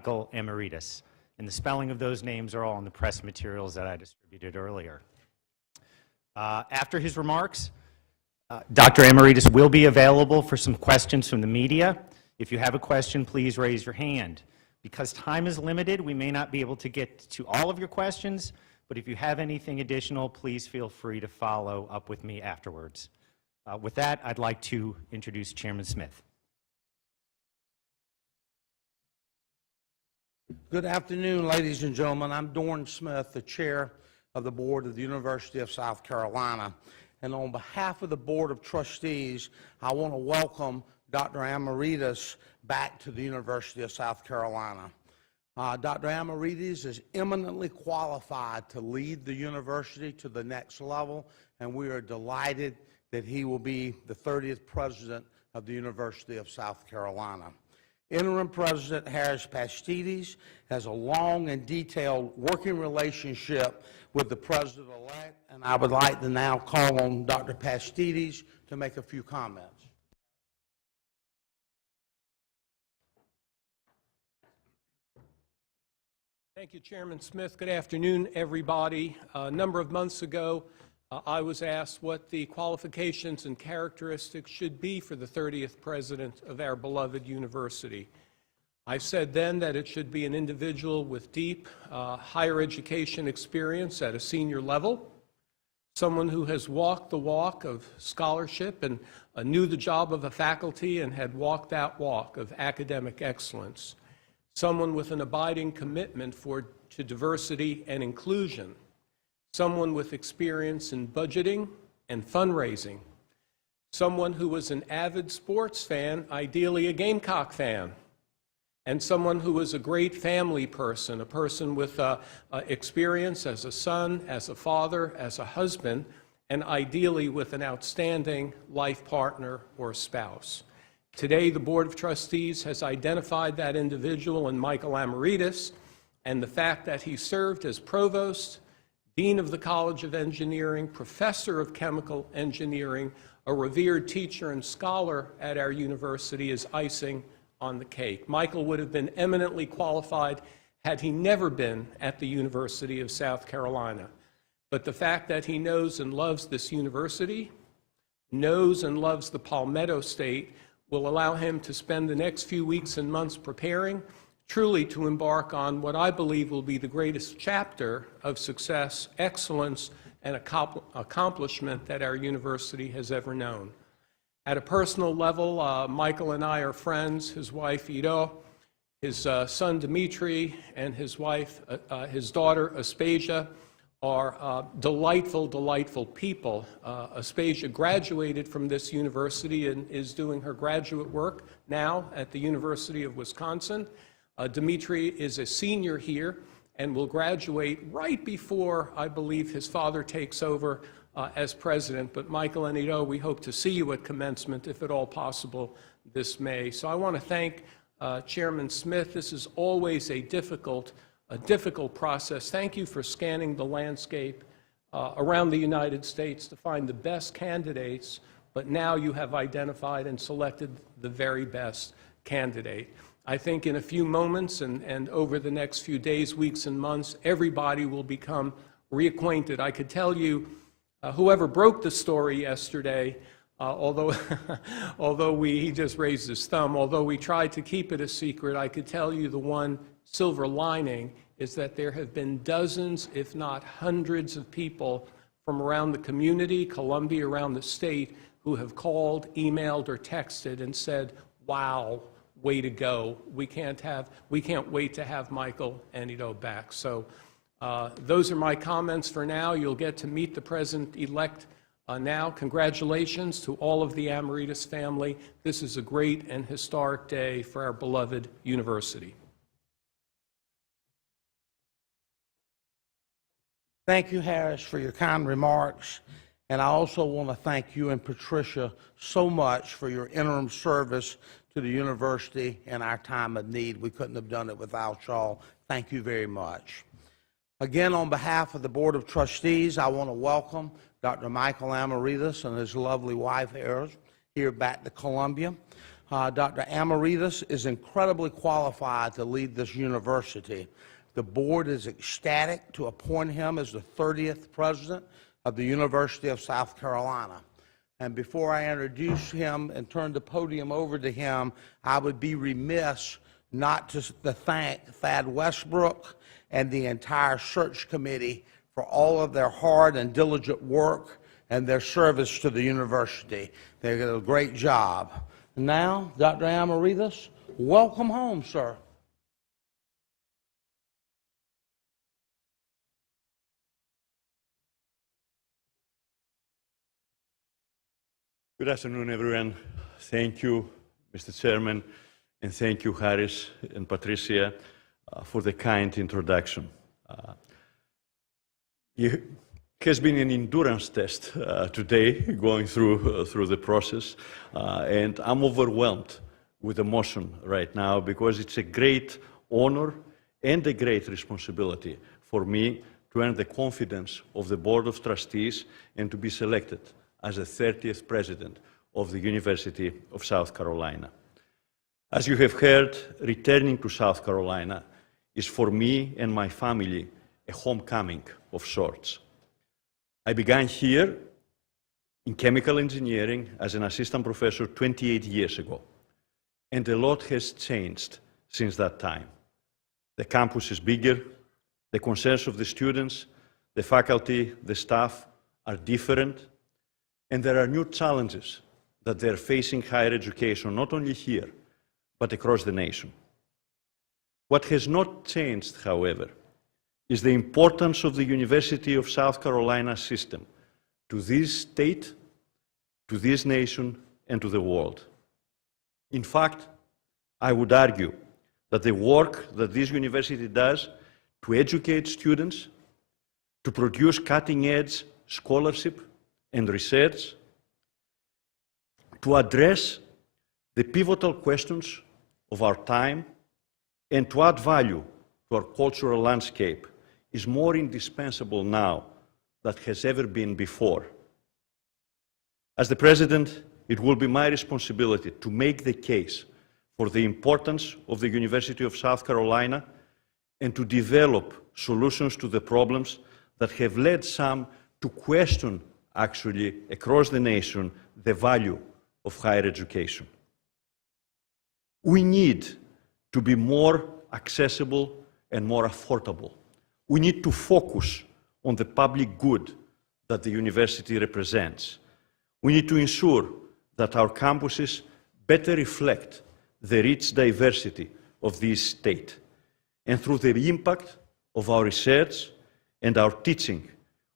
Michael Amiridis. And the spelling of those names are all in the press materials that I distributed earlier. After his remarks, Dr. Amiridis will be available for some questions from the media. If you have a question, please raise your hand. Because time is limited, we may not be able to get to all of your questions, but if you have anything additional, please feel free to follow up with me afterwards. With that, I'd like to introduce Chairman Smith. Good afternoon, ladies and gentlemen. I'm Dorn Smith, the chair of the board of the University of South Carolina. And on behalf of the Board of Trustees, I want to welcome Dr. Amiridis back to the University of South Carolina. Dr. Amiridis is eminently qualified to lead the university to the next level, and we are delighted that he will be the 30th president of the University of South Carolina. Interim President Harris Pastides has a long and detailed working relationship with the President-elect, and I would like to now call on Dr. Pastides to make a few comments. Thank you, Chairman Smith. Good afternoon, everybody. A number of months ago, I was asked what the qualifications and characteristics should be for the 30th president of our beloved university. I said then that it should be an individual with deep higher education experience at a senior level, someone who has walked the walk of scholarship and knew the job of a faculty and had walked that walk of academic excellence, someone with an abiding commitment to diversity and inclusion, someone with experience in budgeting and fundraising, someone who was an avid sports fan, ideally a Gamecock fan, and someone who was a great family person, a person with experience as a son, as a father, as a husband, and ideally with an outstanding life partner or spouse. Today, the Board of Trustees has identified that individual in Michael Amiridis, and the fact that he served as provost, dean of the College of Engineering, professor of chemical engineering, a revered teacher and scholar at our university is icing on the cake. Michael would have been eminently qualified had he never been at the University of South Carolina. But the fact that he knows and loves this university, knows and loves the Palmetto State, will allow him to spend the next few weeks and months preparing, truly to embark on what I believe will be the greatest chapter of success, excellence, and accomplishment that our university has ever known. At a personal level, Michael and I are friends. His wife, Ido, his son, Dimitri, and his wife, his daughter, Aspasia, are delightful, delightful people. Aspasia graduated from this university and is doing her graduate work now at the University of Wisconsin. Dimitri is a senior here and will graduate right before, I believe, his father takes over as president. But Michael and Ido, we hope to see you at commencement, if at all possible, this May. So I want to thank Chairman Smith. This is always a difficult process. Thank you for scanning the landscape around the United States to find the best candidates, but now you have identified and selected the very best candidate. I think in a few moments and over the next few days, weeks, and months, everybody will become reacquainted. I could tell you, whoever broke the story yesterday, although he just raised his thumb, although we tried to keep it a secret, I could tell you the one silver lining is that there have been dozens, if not hundreds, of people from around the community, Columbia, around the state, who have called, emailed, or texted and said, wow, way to go. We can't wait to have Michael and Ido back. So those are my comments for now. You'll get to meet the president-elect now. Congratulations to all of the Amiridis family. This is a great and historic day for our beloved university. Thank you, Harris, for your kind remarks. And I also want to thank you and Patricia so much for your interim service to the university in our time of need. We couldn't have done it without y'all. Thank you very much. Again, on behalf of the Board of Trustees, I want to welcome Dr. Michael Amiridis and his lovely wife, Eris, here back to Columbia. Dr. Amiridis is incredibly qualified to lead this university. The board is ecstatic to appoint him as the 30th president of the University of South Carolina. And before I introduce him and turn the podium over to him, I would be remiss not to thank Thad Westbrook and the entire search committee for all of their hard and diligent work and their service to the university. They did a great job. Now, Dr. Amiridis, welcome home, sir. Good afternoon, everyone. Thank you, Mr. Chairman, and thank you, Harris and Patricia, for the kind introduction. It has been an endurance test today, going through the process, and I'm overwhelmed with emotion right now because it's a great honor and a great responsibility for me to earn the confidence of the Board of Trustees and to be selected as the 30th president of the University of South Carolina. As you have heard, returning to South Carolina is for me and my family a homecoming of sorts. I began here in chemical engineering as an assistant professor 28 years ago, and a lot has changed since that time. The campus is bigger, the concerns of the students, the faculty, the staff are different, and there are new challenges that they're facing higher education, not only here, but across the nation. What has not changed, however, is the importance of the University of South Carolina system to this state, to this nation, and to the world. In fact, I would argue that the work that this university does to educate students, to produce cutting-edge scholarship and research, to address the pivotal questions of our time, and to add value to our cultural landscape is more indispensable now than has ever been before. As the President, it will be my responsibility to make the case for the importance of the University of South Carolina and to develop solutions to the problems that have led some to question, actually, across the nation, the value of higher education. We need to be more accessible and more affordable. We need to focus on the public good that the university represents. We need to ensure that our campuses better reflect the rich diversity of this state. And through the impact of our research and our teaching,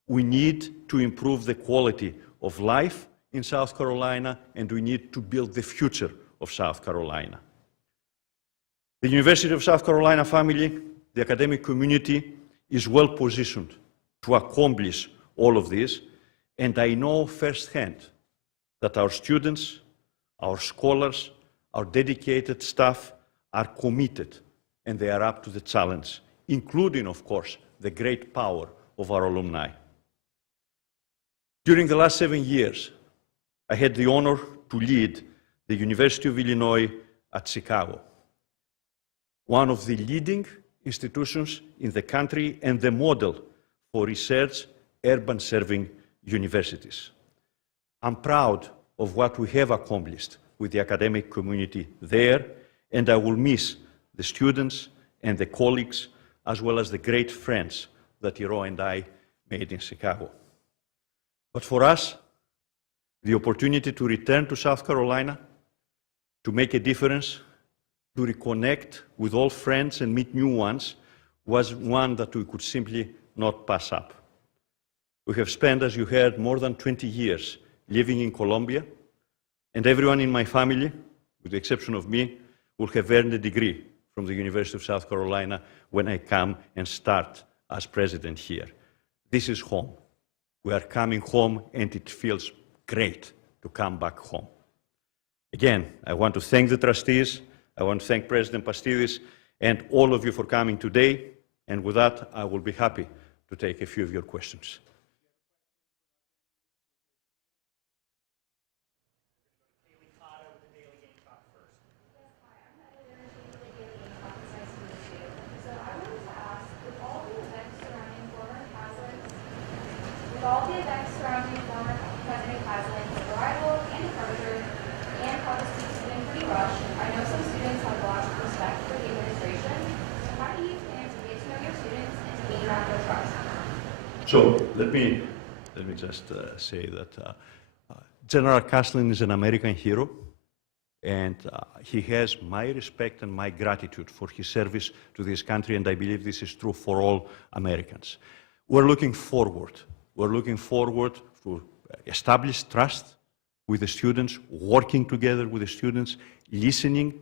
we need to improve the quality of life in South Carolina, and we need to build the future of South Carolina. The University of South Carolina family, the academic community, is well positioned to accomplish all of this, and I know firsthand that our students, our scholars, our dedicated staff are committed and they are up to the challenge, including, of course, the great power of our alumni. During the last 7 years, I had the honor to lead the University of Illinois at Chicago, one of the leading institutions in the country and the model for research urban serving universities. I'm proud of what we have accomplished with the academic community there, and I will miss the students and the colleagues, as well as the great friends that Hiro and I made in Chicago. But for us, the opportunity to return to South Carolina, to make a difference, to reconnect with old friends and meet new ones, was one that we could simply not pass up. We have spent, as you heard, more than 20 years living in Columbia, and everyone in my family, with the exception of me, will have earned a degree from the University of South Carolina when I come and start as president here. This is home. We are coming home, and it feels great to come back home. Again, I want to thank the trustees. I want to thank President Pastidis and all of you for coming today. And with that, I will be happy to take a few of your questions. So let me just say that General Caslin is an American hero, and he has my respect and my gratitude for his service to this country, and I believe this is true for all Americans. We're looking forward. We're looking forward to establish trust with the students, working together with the students, listening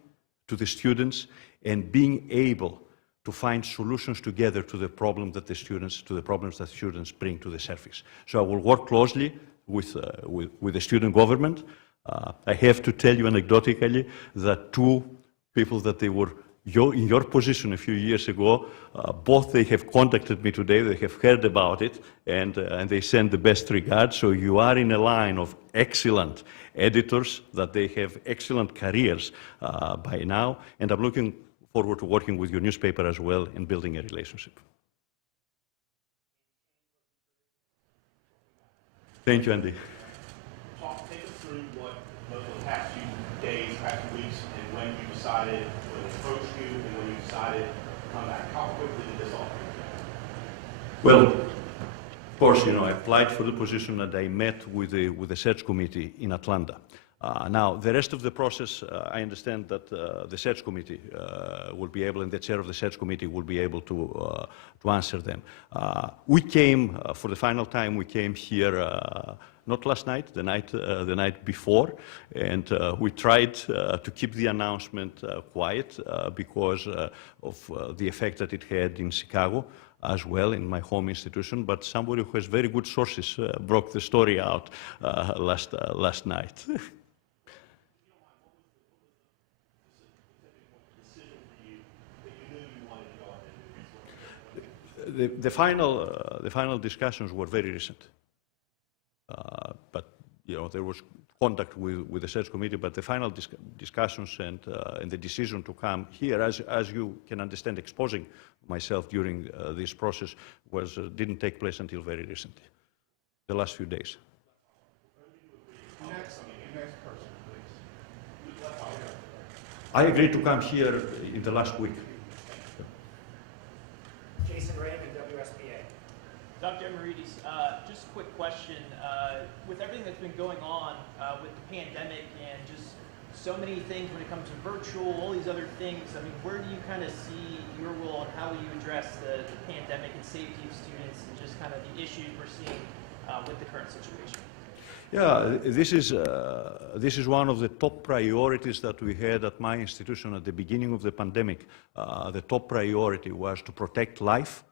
to the students, and being able to find solutions together to the problem that problems that students bring to the surface. So I will work closely with the student government. I have to tell you anecdotically that two people that they were in your position a few years ago, both they have contacted me today, they have heard about it, and they send the best regards. So you are in a line of excellent editors, that they have excellent careers by now, and I'm looking forward to working with your newspaper as well and building a relationship. Thank you, Andy. Take us through what the past few days, past few weeks, and when you decided, when they approached you, and when you decided to come back. How quickly did this all come together? Well, of course, I applied for the position and I met with the search committee in Atlanta. Now, the rest of the process, I understand that the search committee will be able, and the chair of the search committee will be able to answer them. We came, for the final time, we came here, not last night, the night before, and we tried to keep the announcement quiet because of the effect that it had in Chicago as well, in my home institution, but somebody who has very good sources broke the story out last night. The final discussions were very recent, but there was contact with the search committee. But the final discussions and the decision to come here, as you can understand, exposing myself during this process didn't take place until very recently, the last few days. Next person, please. I agreed to come here in the last week. Jason Raymond, WSBA. Dr. Amiridis, just a quick question. With everything that's been going on with the pandemic and just so many things when it comes to virtual, all these other things, I mean, where do you kind of see your role and how will you address the pandemic and safety of students and just kind of the issues we're seeing with the current situation? Yeah, this is one of the top priorities that we had at my institution at the beginning of the pandemic. The top priority was to protect life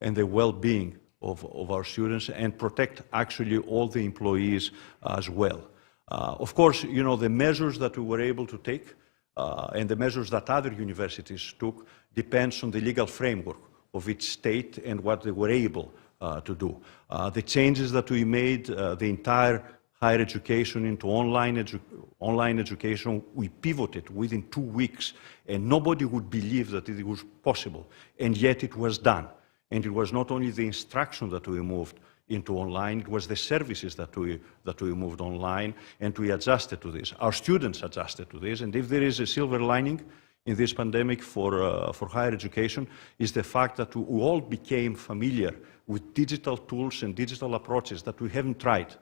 and the well-being of our students and protect actually all the employees as well. Of course, the measures that we were able to take and the measures that other universities took depends on the legal framework of each state and what they were able to do. The changes that we made, the entire higher education into online education, we pivoted within 2 weeks, and nobody would believe that it was possible, and yet it was done. And it was not only the instruction that we moved into online, it was the services that we moved online, and we adjusted to this. Our students adjusted to this, and if there is a silver lining in this pandemic for higher education, is the fact that we all became familiar with digital tools and digital approaches that we haven't tried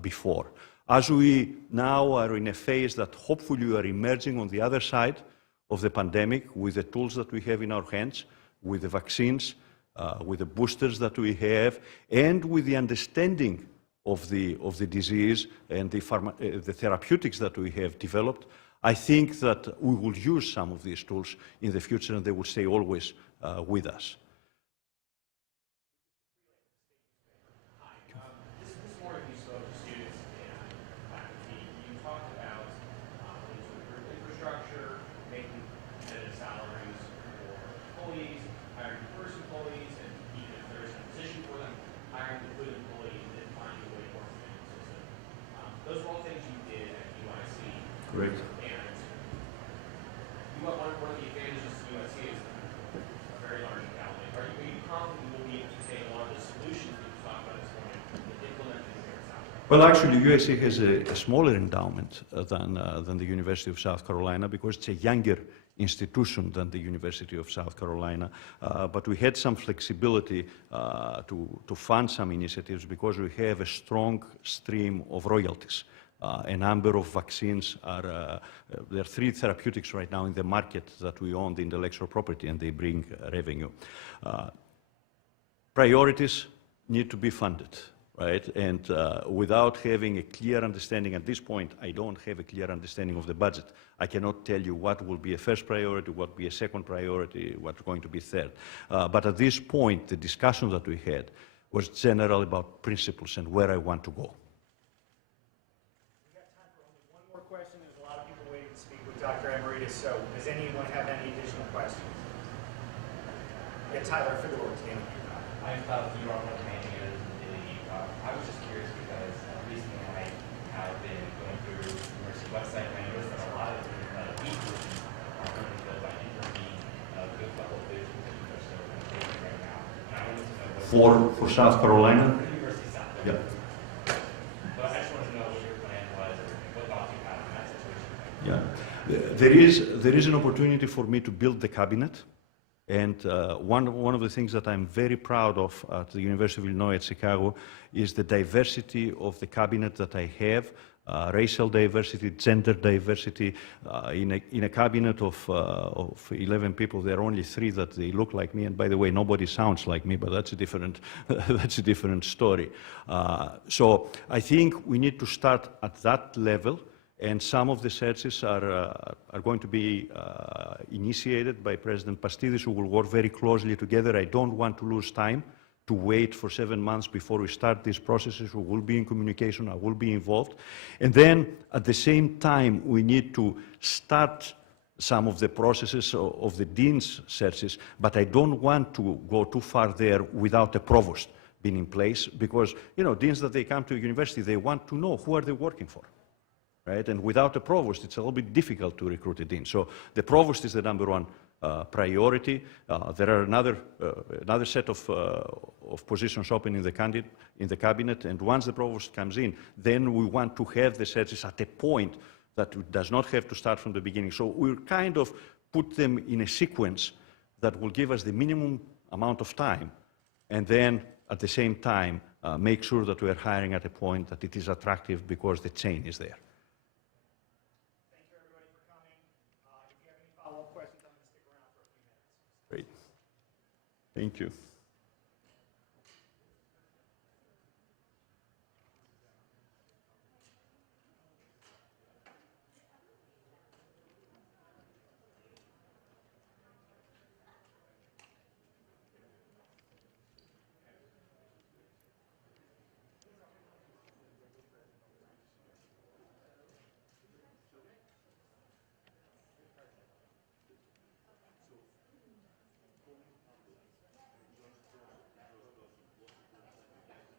before. As we now are in a phase that hopefully we are emerging on the other side of the pandemic with the tools that we have in our hands, with the vaccines, with the boosters that we have, and with the understanding of the disease and the therapeutics that we have developed, I think that we will use some of these tools in the future, and they will stay always with us. This morning you spoke to students and faculty. You talked about infrastructure, making competitive salaries for employees, hiring diverse employees, and even if there is a position for them, hiring the good employees and finding a way to work within the system. Those are all things you did at USC. Correct. And one of the advantages to USC is a very large endowment. Are you confident you will be able to take a lot of the solutions that you talked about this morning and implement them here at South Carolina? Well, actually, USC has a smaller endowment than the University of South Carolina because it's a younger institution than the University of South Carolina, but we had some flexibility to fund some initiatives because we have a strong stream of royalties. A number of vaccines are, there are 3 therapeutics right now in the market that we own the intellectual property and they bring revenue. Priorities need to be funded, right? And without having a clear understanding, at this point, I don't have a clear understanding of the budget. I cannot tell you what will be a first priority, what will be a second priority, what's going to be third. But at this point, the discussion that we had was generally about principles and where I want to go. We have time for only one more question. There's a lot of people waiting to speak with Dr. Amiridis, so does anyone have any additional questions? Yeah, Tyler, for the word team. I'm Tyler Fedor, I'm recommending it in Utah. I was just curious because recently I have been going through the university website and I noticed that a lot of the week positions are currently filled by intervening a good couple of positions that you are still taking right now. And I wanted to know what For South Carolina? for the University of South Yeah. But I just wanted to know what your plan was or what thoughts you had in that situation. Yeah. There is an opportunity for me to build the cabinet. And one of the things that I'm very proud of at the University of Illinois at Chicago is the diversity of the cabinet that I have, racial diversity, gender diversity. In a cabinet of 11 people, there are only 3 that they look like me. And by the way, nobody sounds like me, but that's a different, that's a different story. So I think we need to start at that level. And some of the searches are going to be initiated by President Pastidis, who will work very closely together. I don't want to lose time to wait for 7 months before we start these processes. We will be in communication. I will be involved. And then, at the same time, we need to start some of the processes of the dean's searches, but I don't want to go too far there without a provost being in place, because, you know, deans that they come to a university, they want to know who are they working for. Right? And without a provost, it's a little bit difficult to recruit a dean. So the provost is the number 1 priority. There are another set of positions open in the cabinet, and once the provost comes in, then we want to have the searches at a point that it does not have to start from the beginning. So we'll kind of put them in a sequence that will give us the minimum amount of time, and then at the same time make sure that we are hiring at a point that it is attractive because the chain is there. If you have any follow-up questions, I'm going to stick around for a few minutes. Great. Thank you.